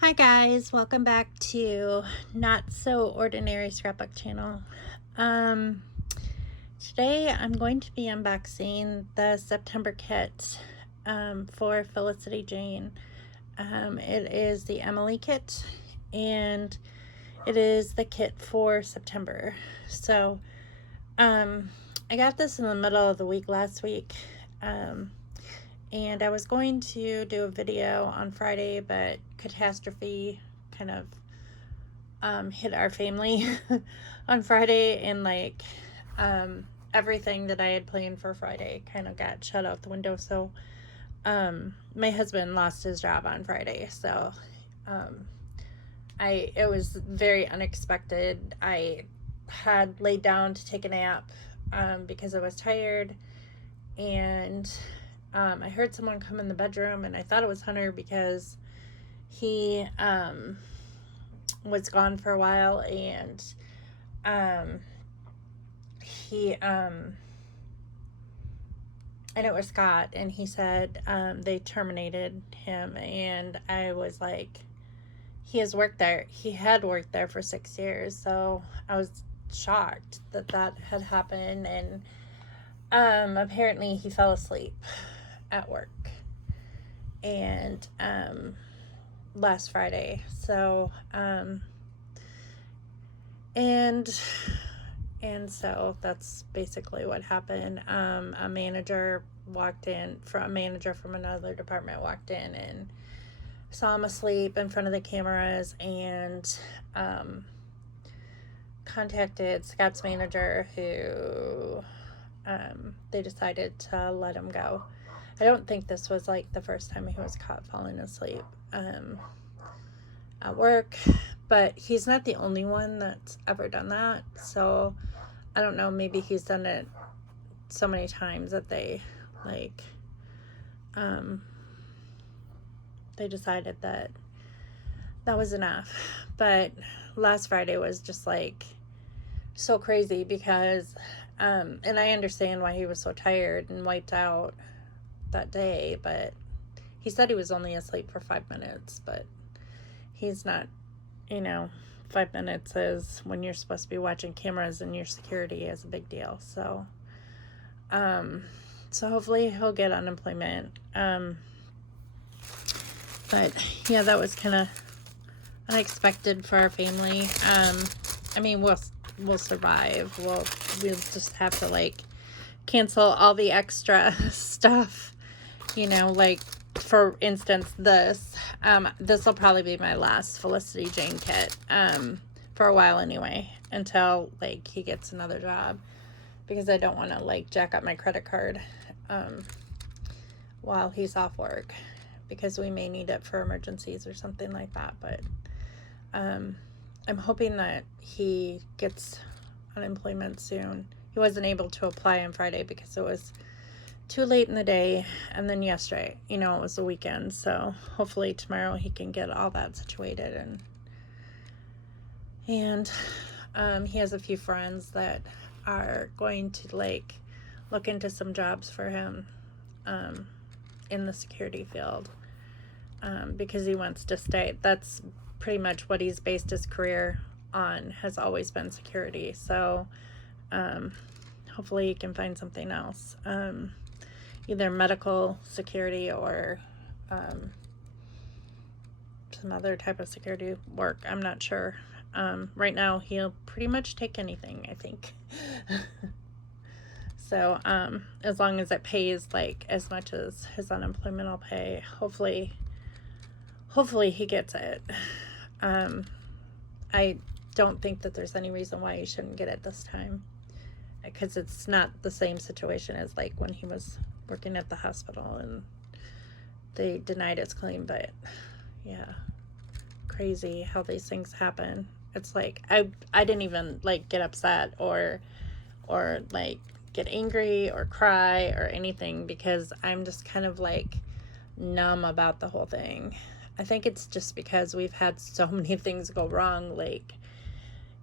Hi guys, welcome back to Not So Ordinary Scrapbook channel. Um, Today I'm going to be unboxing the September kit for Felicity Jane. It is the Emily kit, and it is the kit for September. So I got this in the middle of the week last week. And I was going to do a video on Friday, but catastrophe kind of hit our family on Friday, and everything that I had planned for Friday kind of got shut out the window. So my husband lost his job on Friday, so it was very unexpected. I had laid down to take a nap because I was tired, and I heard someone come in the bedroom, and I thought it was Hunter because he was gone for a while, and and it was Scott, and he said they terminated him, and I was like, he had worked there for 6 years, so I was shocked that had happened. And apparently he fell asleep at work, and last Friday. So and so that's basically what happened. A manager from another department walked in and saw him asleep in front of the cameras, and contacted Scott's manager, who they decided to let him go. I don't think this was like the first time he was caught falling asleep at work, but he's not the only one that's ever done that. So I don't know, maybe he's done it so many times that they decided that was enough. But last Friday was just like so crazy because and I understand why he was so tired and wiped out that day, but he said he was only asleep for 5 minutes, but he's not, 5 minutes is, when you're supposed to be watching cameras and your security, is a big deal. So so hopefully he'll get unemployment. But yeah, that was kind of unexpected for our family. I mean, we'll survive. We'll just have to cancel all the extra stuff, for instance, this will probably be my last Felicity Jane kit for a while anyway, until he gets another job, because I don't want to jack up my credit card while he's off work, because we may need it for emergencies or something like that. But I'm hoping that he gets unemployment soon. He wasn't able to apply on Friday because it was too late in the day, and then yesterday, it was the weekend. So hopefully tomorrow he can get all that situated, and he has a few friends that are going to look into some jobs for him in the security field, because he wants to stay. That's pretty much what he's based his career on, has always been security. So hopefully he can find something else, either medical security or some other type of security work. I'm not sure. Right now he'll pretty much take anything, I think. So as long as it pays as much as his unemployment will pay, hopefully he gets it. I don't think that there's any reason why he shouldn't get it this time, because it's not the same situation as when he was working at the hospital and they denied his claim. But yeah, crazy how these things happen. It's I didn't even get upset or get angry or cry or anything, because I'm just kind of numb about the whole thing. I think it's just because we've had so many things go wrong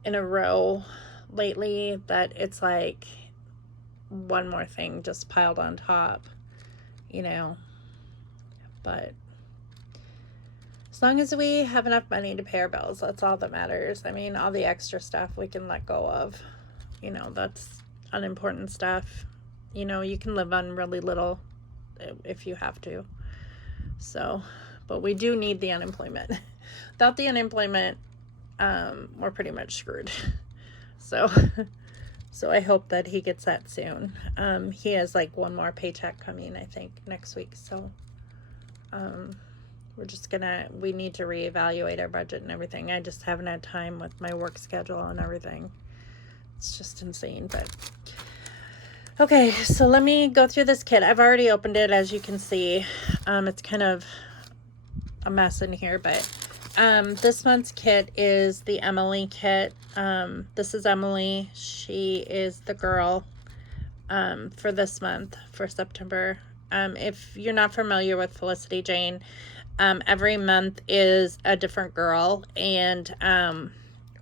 in a row lately, that it's one more thing just piled on top, But As long as we have enough money to pay our bills, that's all that matters. I mean, all the extra stuff we can let go of. You know, that's unimportant stuff. You know, you can live on really little if you have to. So, but we do need the unemployment. Without the unemployment, we're pretty much screwed. So I hope that he gets that soon. He has like one more paycheck coming, I think, next week. So, we need to reevaluate our budget and everything. I just haven't had time with my work schedule and everything. It's just insane, but okay, so let me go through this kit. I've already opened it, as you can see. It's kind of a mess in here, but this month's kit is the Emily kit. This is Emily. She is the girl for this month, for September. If you're not familiar with Felicity Jane, every month is a different girl, and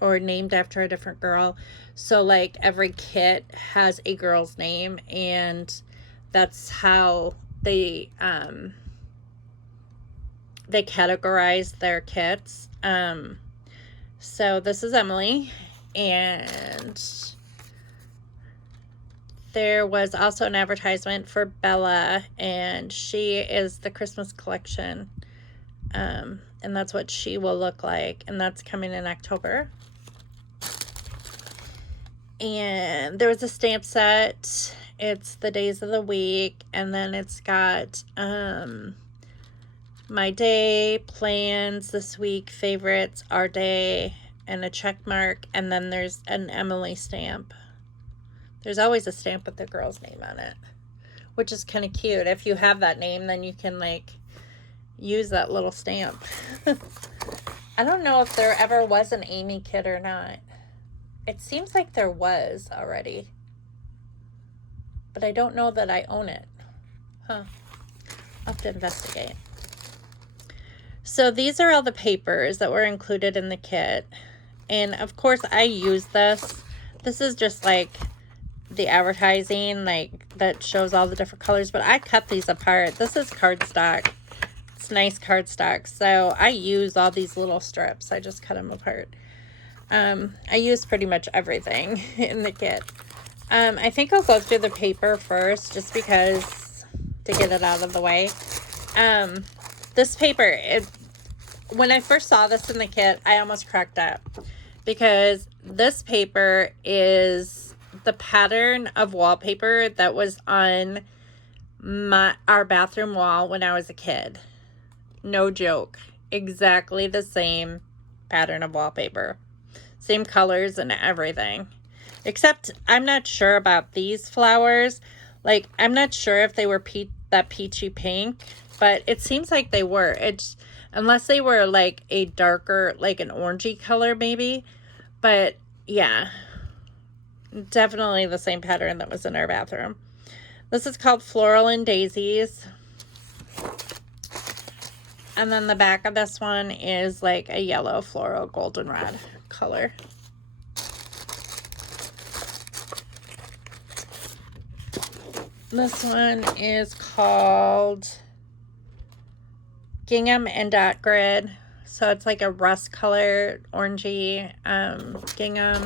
or named after a different girl. So like every kit has a girl's name, and that's how they categorize their kits. So this is Emily, and there was also an advertisement for Bella, and she is the Christmas collection. And that's what she will look like, and that's coming in October. And there was a stamp set. It's the days of the week, and then it's got my day, plans this week, favorites, our day, and a check mark, and then there's an Emily stamp. There's always a stamp with the girl's name on it, which is kind of cute. If you have that name, then you can like use that little stamp. I don't know if there ever was an Amy kit or not. It seems like there was already, but I don't know that I own it. I'll have to investigate. So these are all the papers that were included in the kit. And of course I use this. This is just like the advertising, like that shows all the different colors, but I cut these apart. This is cardstock. It's nice cardstock. So I use all these little strips. I just cut them apart. I use pretty much everything in the kit. I think I'll go through the paper first, just because, to get it out of the way. This paper, when I first saw this in the kit, I almost cracked up, because this paper is the pattern of wallpaper that was on our bathroom wall when I was a kid. No joke. Exactly the same pattern of wallpaper. Same colors and everything. Except I'm not sure about these flowers. Like, I'm not sure if they were that peachy pink, but it seems like they were. It's unless they were like a darker, like an orangey color maybe. But yeah, definitely the same pattern that was in our bathroom. This is called Floral and Daisies. And then the back of this one is like a yellow floral goldenrod color. This one is called Gingham and Dot Grid. So it's like a rust color, orangey gingham.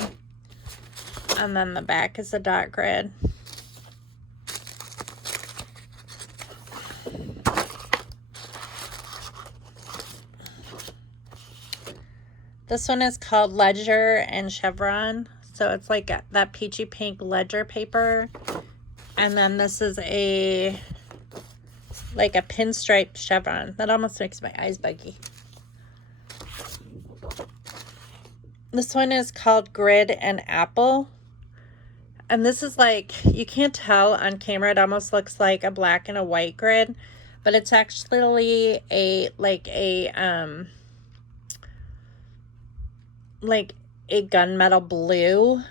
And then the back is a dot grid. This one is called Ledger and Chevron. So it's like that peachy pink ledger paper. And then this is like a pinstripe chevron. That almost makes my eyes buggy. This one is called Grid and Apple. And this is like, you can't tell on camera. It almost looks like a black and a white grid. But it's actually like a gunmetal blue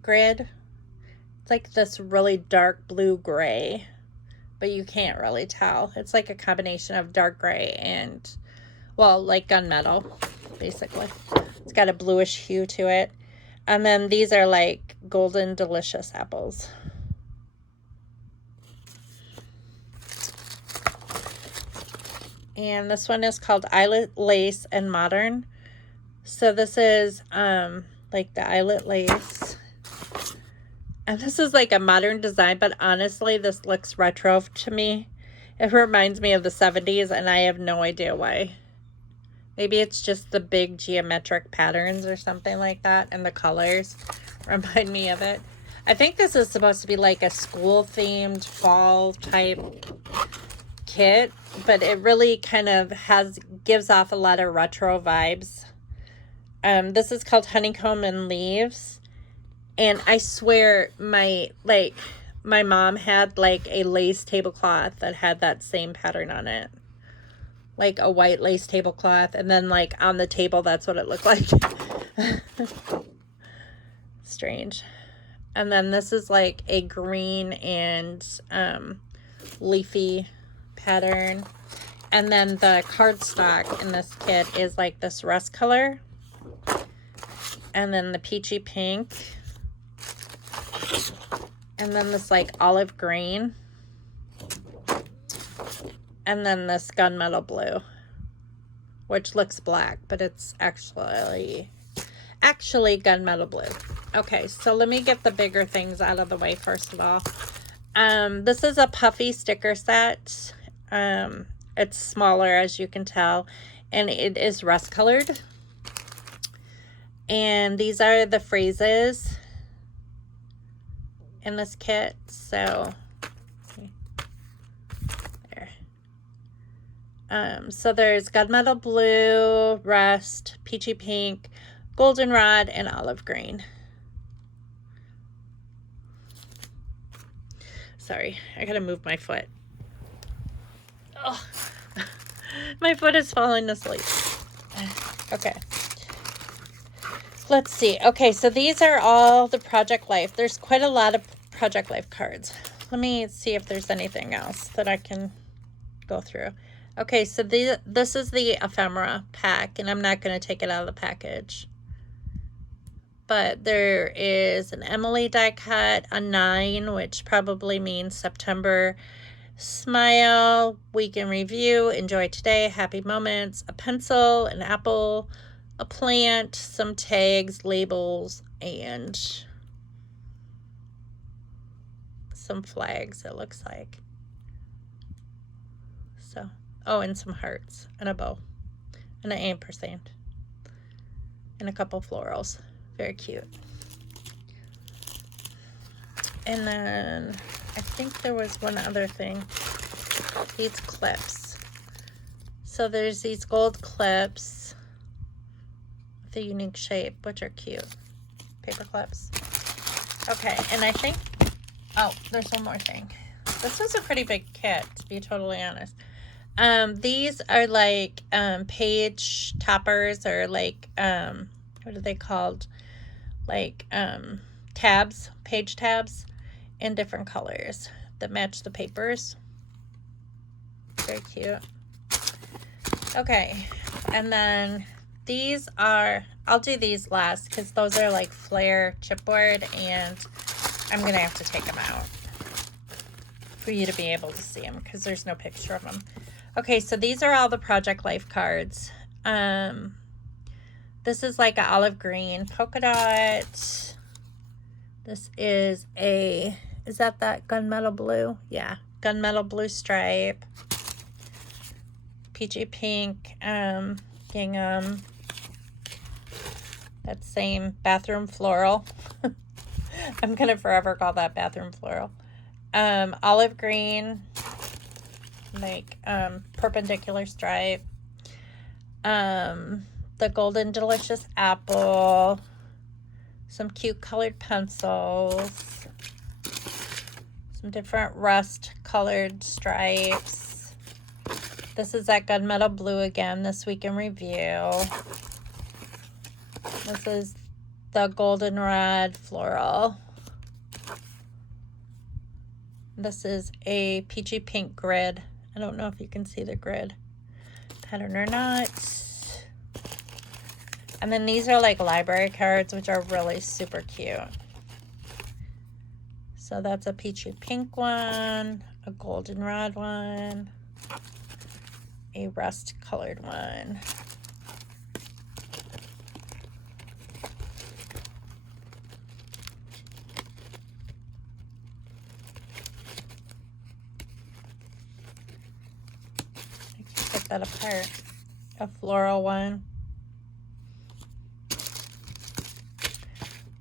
grid. It's like this really dark blue gray, but you can't really tell. It's like a combination of dark gray and, well, like gunmetal, basically. It's got a bluish hue to it. And then these are like golden delicious apples. And this one is called Eyelet Lace and Modern. So this is like the eyelet lace. And this is like a modern design, but honestly, this looks retro to me. It reminds me of the 70s, and I have no idea why. Maybe it's just the big geometric patterns or something like that, and the colors remind me of it. I think this is supposed to be like a school-themed fall type kit, but it really kind of gives off a lot of retro vibes. This is called Honeycomb and Leaves, and I swear my mom had like a lace tablecloth that had that same pattern on it, like a white lace tablecloth, and then like on the table that's what it looked like. Strange. And then this is like a green and leafy pattern. And then the cardstock in this kit is like this rust color. And then the peachy pink. And then this like olive green. And then this gunmetal blue, which looks black, but it's actually gunmetal blue. Okay, so let me get the bigger things out of the way first of all. This is a puffy sticker set. It's smaller, as you can tell, and it is rust colored. And these are the phrases in this kit. So there. So there's gunmetal blue, rust, peachy pink, goldenrod, and olive green. Sorry, I gotta move my foot. Oh, my foot is falling asleep. Okay. Let's see. Okay, so these are all the Project Life. There's quite a lot of Project Life cards. Let me see if there's anything else that I can go through. Okay, so this is the Ephemera Pack, and I'm not going to take it out of the package. But there is an Emily die cut, a 9, which probably means September. Smile, week in review, enjoy today, happy moments, a pencil, an apple, a plant, some tags, labels, and some flags, it looks like. So, oh, and some hearts, and a bow, and an ampersand, and a couple florals. Very cute. And then I think there was one other thing. These clips. So there's these gold clips with a unique shape, which are cute. Paper clips. Okay, and I think, oh, there's one more thing. This was a pretty big kit, to be totally honest. These are like page toppers, or like, what are they called? Like tabs, page tabs in different colors that match the papers. Very cute. Okay, and then these are, I'll do these last because those are like flare chipboard, and I'm gonna have to take them out for you to be able to see them because there's no picture of them. Okay, so these are all the Project Life cards. This is like an olive green polka dot. This is is that gunmetal blue? Yeah, gunmetal blue stripe. Peachy pink, gingham. That same bathroom floral. I'm gonna forever call that bathroom floral. Olive green, like perpendicular stripe. The golden delicious apple, some cute colored pencils, some different rust colored stripes. This is that gunmetal blue again, this week in review. This is the goldenrod floral. This is a peachy pink grid. I don't know if you can see the grid pattern or not. And then these are like library cards, which are really super cute. So that's a peachy pink one, a goldenrod one, a rust colored one. Get that apart. A floral one.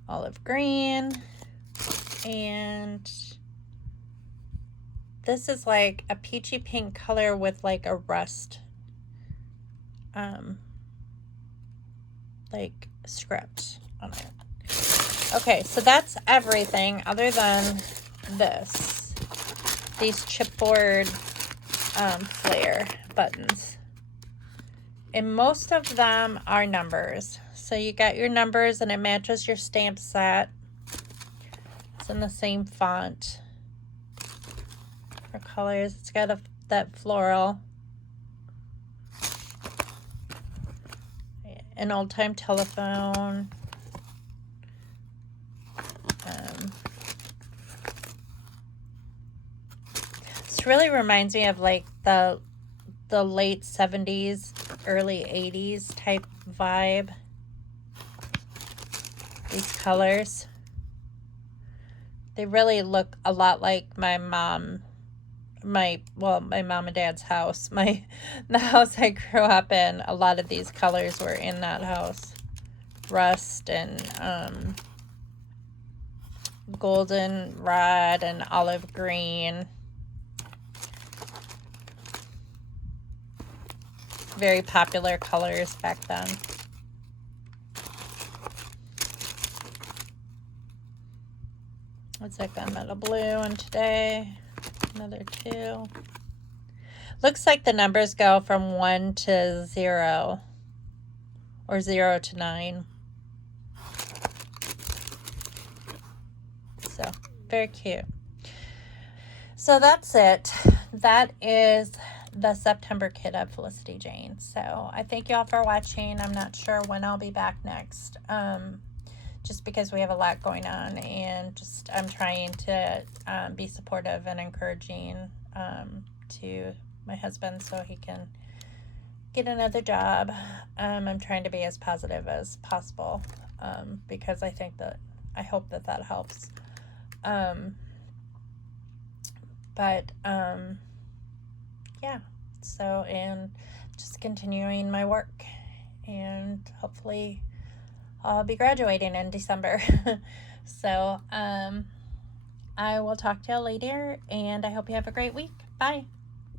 Olive green. And this is like a peachy pink color with like a rust like script on it. Okay, so that's everything other than these chipboard flare buttons. And most of them are numbers. So you got your numbers and it matches your stamp set. It's in the same font. For colors, it's got that floral. An old-time telephone. This really reminds me of like the late 70s, early 80s type vibe. These colors. They really look a lot like my mom and dad's house. The house I grew up in, a lot of these colors were in that house. Rust and golden rod and olive green. Very popular colors back then. What's that gunmetal blue one today? Another 2. Looks like the numbers go from 1 to 0 or 0 to 9. So very cute. So that's it. That is the September kit of Felicity Jane. So I thank you all for watching. I'm not sure when I'll be back next. Just because we have a lot going on, and just I'm trying to be supportive and encouraging to my husband so he can get another job. I'm trying to be as positive as possible because I hope that helps. Yeah, so, and just continuing my work, and hopefully I'll be graduating in December. So, I will talk to you later, and I hope you have a great week. Bye.